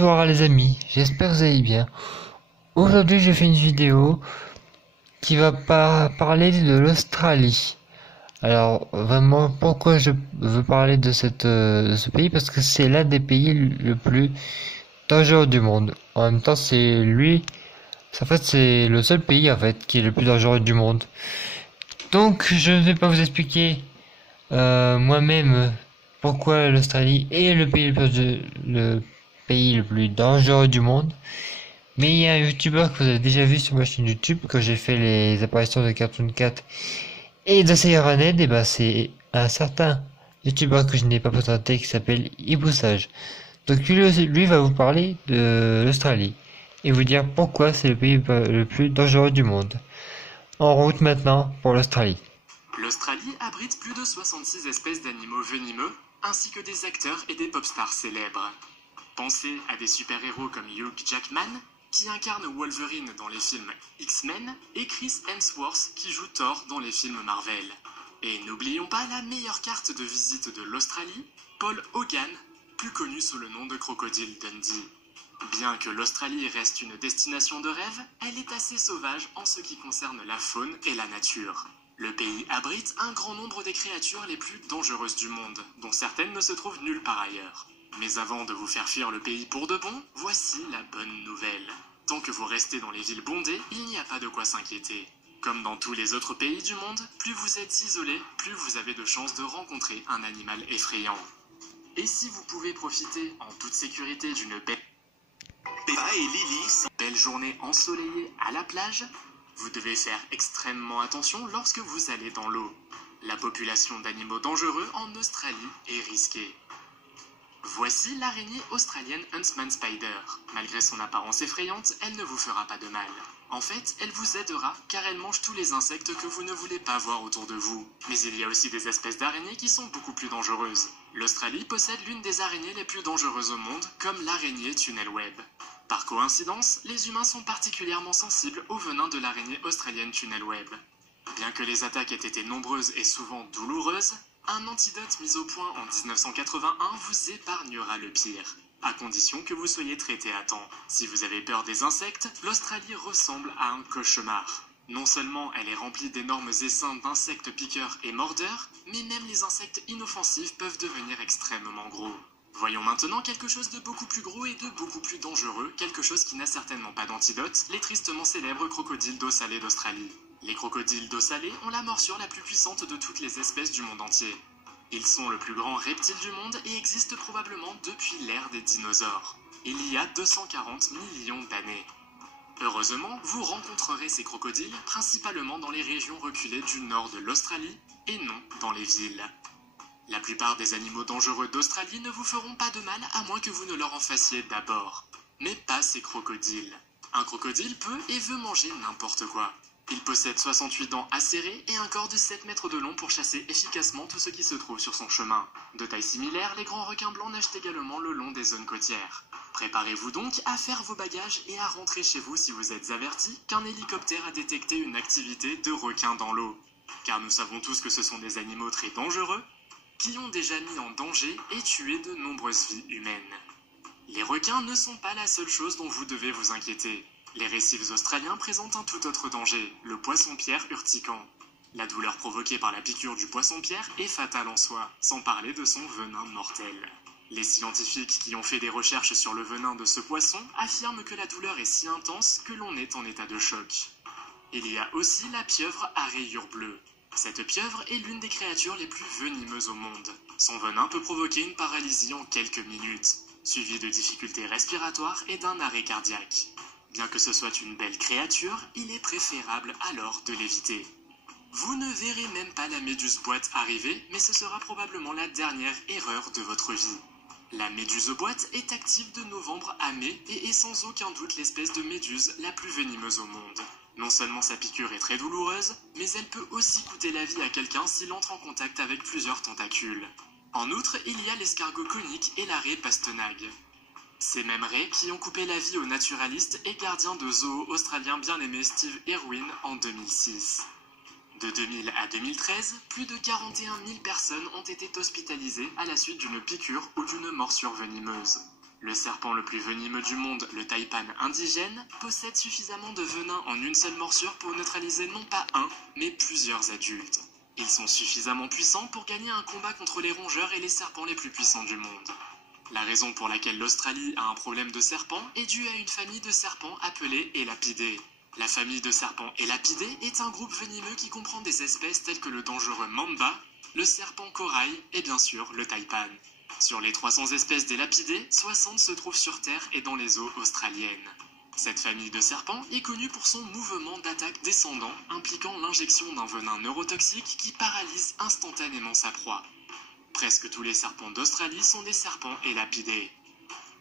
Bonsoir les amis, j'espère que vous allez bien. Aujourd'hui je fais une vidéo qui va parler de l'Australie. Alors vraiment pourquoi je veux parler de ce pays, parce que c'est l'un des pays le plus dangereux du monde. En même temps c'est le seul pays en fait qui est le plus dangereux du monde. Donc je ne vais pas vous expliquer moi-même pourquoi l'Australie est le pays le plus dangereux du monde. Mais il y a un youtubeur que vous avez déjà vu sur ma chaîne YouTube quand j'ai fait les apparitions de Cartoon Cat et de Sayaranen, et ben c'est un certain youtubeur que je n'ai pas présenté qui s'appelle Iboussage. Donc lui va vous parler de l'Australie et vous dire pourquoi c'est le pays le plus dangereux du monde. En route maintenant pour l'Australie. L'Australie abrite plus de 66 espèces d'animaux venimeux, ainsi que des acteurs et des pop stars célèbres. Pensez à des super-héros comme Hugh Jackman, qui incarne Wolverine dans les films X-Men, et Chris Hemsworth, qui joue Thor dans les films Marvel. Et n'oublions pas la meilleure carte de visite de l'Australie, Paul Hogan, plus connu sous le nom de Crocodile Dundee. Bien que l'Australie reste une destination de rêve, elle est assez sauvage en ce qui concerne la faune et la nature. Le pays abrite un grand nombre des créatures les plus dangereuses du monde, dont certaines ne se trouvent nulle part ailleurs. Mais avant de vous faire fuir le pays pour de bon, voici la bonne nouvelle. Tant que vous restez dans les villes bondées, il n'y a pas de quoi s'inquiéter. Comme dans tous les autres pays du monde, plus vous êtes isolé, plus vous avez de chances de rencontrer un animal effrayant. Et si vous pouvez profiter en toute sécurité d'une belle journée ensoleillée à la plage, vous devez faire extrêmement attention lorsque vous allez dans l'eau. La population d'animaux dangereux en Australie est risquée. Voici l'araignée australienne Huntsman Spider. Malgré son apparence effrayante, elle ne vous fera pas de mal. En fait, elle vous aidera car elle mange tous les insectes que vous ne voulez pas voir autour de vous. Mais il y a aussi des espèces d'araignées qui sont beaucoup plus dangereuses. L'Australie possède l'une des araignées les plus dangereuses au monde, comme l'araignée tunnel web. Par coïncidence, les humains sont particulièrement sensibles au venin de l'araignée australienne tunnel web. Bien que les attaques aient été nombreuses et souvent douloureuses, un antidote mis au point en 1981 vous épargnera le pire, à condition que vous soyez traité à temps. Si vous avez peur des insectes, l'Australie ressemble à un cauchemar. Non seulement elle est remplie d'énormes essaims d'insectes piqueurs et mordeurs, mais même les insectes inoffensifs peuvent devenir extrêmement gros. Voyons maintenant quelque chose de beaucoup plus gros et de beaucoup plus dangereux, quelque chose qui n'a certainement pas d'antidote, les tristement célèbres crocodiles d'eau salée d'Australie. Les crocodiles d'eau salée ont la morsure la plus puissante de toutes les espèces du monde entier. Ils sont le plus grand reptile du monde et existent probablement depuis l'ère des dinosaures, il y a 240 millions d'années. Heureusement, vous rencontrerez ces crocodiles principalement dans les régions reculées du nord de l'Australie et non dans les villes. La plupart des animaux dangereux d'Australie ne vous feront pas de mal à moins que vous ne leur en fassiez d'abord. Mais pas ces crocodiles. Un crocodile peut et veut manger n'importe quoi. Il possède 68 dents acérées et un corps de 7 mètres de long pour chasser efficacement tout ce qui se trouve sur son chemin. De taille similaire, les grands requins blancs nagent également le long des zones côtières. Préparez-vous donc à faire vos bagages et à rentrer chez vous si vous êtes averti qu'un hélicoptère a détecté une activité de requins dans l'eau. Car nous savons tous que ce sont des animaux très dangereux, qui ont déjà mis en danger et tué de nombreuses vies humaines. Les requins ne sont pas la seule chose dont vous devez vous inquiéter. Les récifs australiens présentent un tout autre danger, le poisson-pierre urticant. La douleur provoquée par la piqûre du poisson-pierre est fatale en soi, sans parler de son venin mortel. Les scientifiques qui ont fait des recherches sur le venin de ce poisson affirment que la douleur est si intense que l'on est en état de choc. Il y a aussi la pieuvre à rayures bleues. Cette pieuvre est l'une des créatures les plus venimeuses au monde. Son venin peut provoquer une paralysie en quelques minutes, suivie de difficultés respiratoires et d'un arrêt cardiaque. Bien que ce soit une belle créature, il est préférable alors de l'éviter. Vous ne verrez même pas la méduse boîte arriver, mais ce sera probablement la dernière erreur de votre vie. La méduse boîte est active de novembre à mai et est sans aucun doute l'espèce de méduse la plus venimeuse au monde. Non seulement sa piqûre est très douloureuse, mais elle peut aussi coûter la vie à quelqu'un s'il entre en contact avec plusieurs tentacules. En outre, il y a l'escargot conique et la raie pastenague. Ces mêmes raies qui ont coupé la vie au naturaliste et gardien de zoo australien bien-aimé Steve Irwin en 2006. De 2000 à 2013, plus de 41 000 personnes ont été hospitalisées à la suite d'une piqûre ou d'une morsure venimeuse. Le serpent le plus venimeux du monde, le taipan indigène, possède suffisamment de venin en une seule morsure pour neutraliser non pas un, mais plusieurs adultes. Ils sont suffisamment puissants pour gagner un combat contre les rongeurs et les serpents les plus puissants du monde. La raison pour laquelle l'Australie a un problème de serpents est due à une famille de serpents appelée Elapidés. La famille de serpents Elapidés est un groupe venimeux qui comprend des espèces telles que le dangereux mamba, le serpent corail et bien sûr le taipan. Sur les 300 espèces d'élapidés, 60 se trouvent sur Terre et dans les eaux australiennes. Cette famille de serpents est connue pour son mouvement d'attaque descendant, impliquant l'injection d'un venin neurotoxique qui paralyse instantanément sa proie. Presque tous les serpents d'Australie sont des serpents élapidés.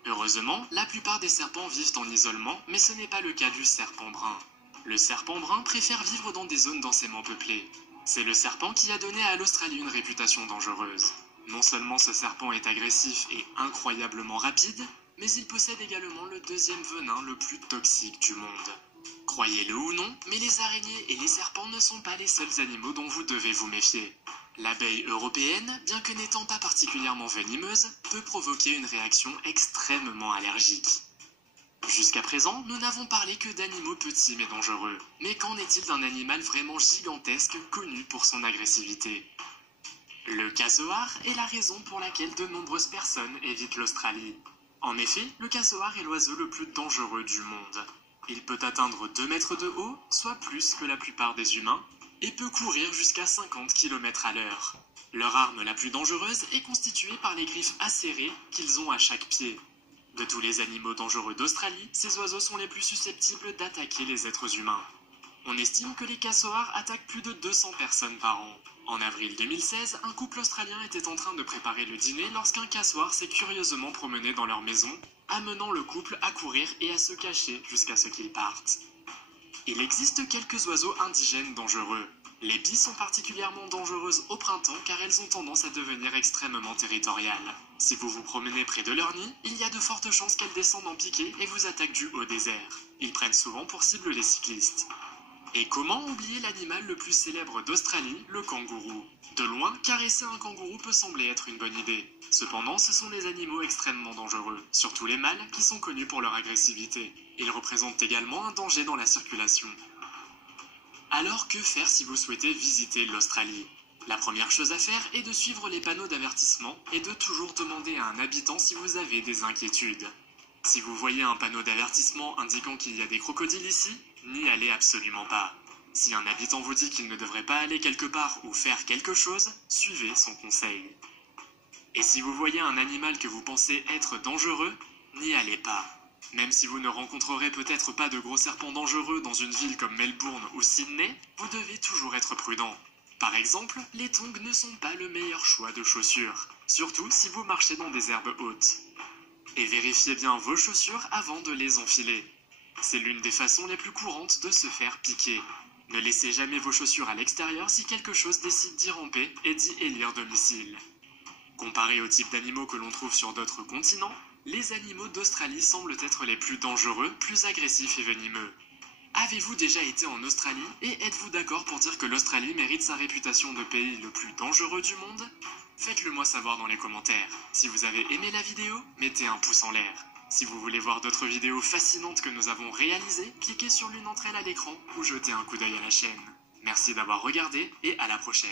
Heureusement, la plupart des serpents vivent en isolement, mais ce n'est pas le cas du serpent brun. Le serpent brun préfère vivre dans des zones densément peuplées. C'est le serpent qui a donné à l'Australie une réputation dangereuse. Non seulement ce serpent est agressif et incroyablement rapide, mais il possède également le deuxième venin le plus toxique du monde. Croyez-le ou non, mais les araignées et les serpents ne sont pas les seuls animaux dont vous devez vous méfier. L'abeille européenne, bien que n'étant pas particulièrement venimeuse, peut provoquer une réaction extrêmement allergique. Jusqu'à présent, nous n'avons parlé que d'animaux petits mais dangereux. Mais qu'en est-il d'un animal vraiment gigantesque connu pour son agressivité ? Le casoar est la raison pour laquelle de nombreuses personnes évitent l'Australie. En effet, le casoar est l'oiseau le plus dangereux du monde. Il peut atteindre 2 mètres de haut, soit plus que la plupart des humains, et peut courir jusqu'à 50 km à l'heure. Leur arme la plus dangereuse est constituée par les griffes acérées qu'ils ont à chaque pied. De tous les animaux dangereux d'Australie, ces oiseaux sont les plus susceptibles d'attaquer les êtres humains. On estime que les casoars attaquent plus de 200 personnes par an. En avril 2016, un couple australien était en train de préparer le dîner lorsqu'un casoar s'est curieusement promené dans leur maison, amenant le couple à courir et à se cacher jusqu'à ce qu'ils partent. Il existe quelques oiseaux indigènes dangereux. Les pies sont particulièrement dangereuses au printemps car elles ont tendance à devenir extrêmement territoriales. Si vous vous promenez près de leur nid, il y a de fortes chances qu'elles descendent en piqué et vous attaquent du haut des airs. Ils prennent souvent pour cible les cyclistes. Et comment oublier l'animal le plus célèbre d'Australie, le kangourou ? De loin, caresser un kangourou peut sembler être une bonne idée. Cependant, ce sont des animaux extrêmement dangereux, surtout les mâles qui sont connus pour leur agressivité. Ils représentent également un danger dans la circulation. Alors que faire si vous souhaitez visiter l'Australie ? La première chose à faire est de suivre les panneaux d'avertissement et de toujours demander à un habitant si vous avez des inquiétudes. Si vous voyez un panneau d'avertissement indiquant qu'il y a des crocodiles ici, n'y allez absolument pas. Si un habitant vous dit qu'il ne devrait pas aller quelque part ou faire quelque chose, suivez son conseil. Et si vous voyez un animal que vous pensez être dangereux, n'y allez pas. Même si vous ne rencontrerez peut-être pas de gros serpents dangereux dans une ville comme Melbourne ou Sydney, vous devez toujours être prudent. Par exemple, les tongs ne sont pas le meilleur choix de chaussures, surtout si vous marchez dans des herbes hautes. Et vérifiez bien vos chaussures avant de les enfiler. C'est l'une des façons les plus courantes de se faire piquer. Ne laissez jamais vos chaussures à l'extérieur si quelque chose décide d'y ramper et d'y élire domicile. Comparé au type d'animaux que l'on trouve sur d'autres continents, les animaux d'Australie semblent être les plus dangereux, plus agressifs et venimeux. Avez-vous déjà été en Australie et êtes-vous d'accord pour dire que l'Australie mérite sa réputation de pays le plus dangereux du monde ? Faites-le moi savoir dans les commentaires. Si vous avez aimé la vidéo, mettez un pouce en l'air. Si vous voulez voir d'autres vidéos fascinantes que nous avons réalisées, cliquez sur l'une d'entre elles à l'écran ou jetez un coup d'œil à la chaîne. Merci d'avoir regardé et à la prochaine.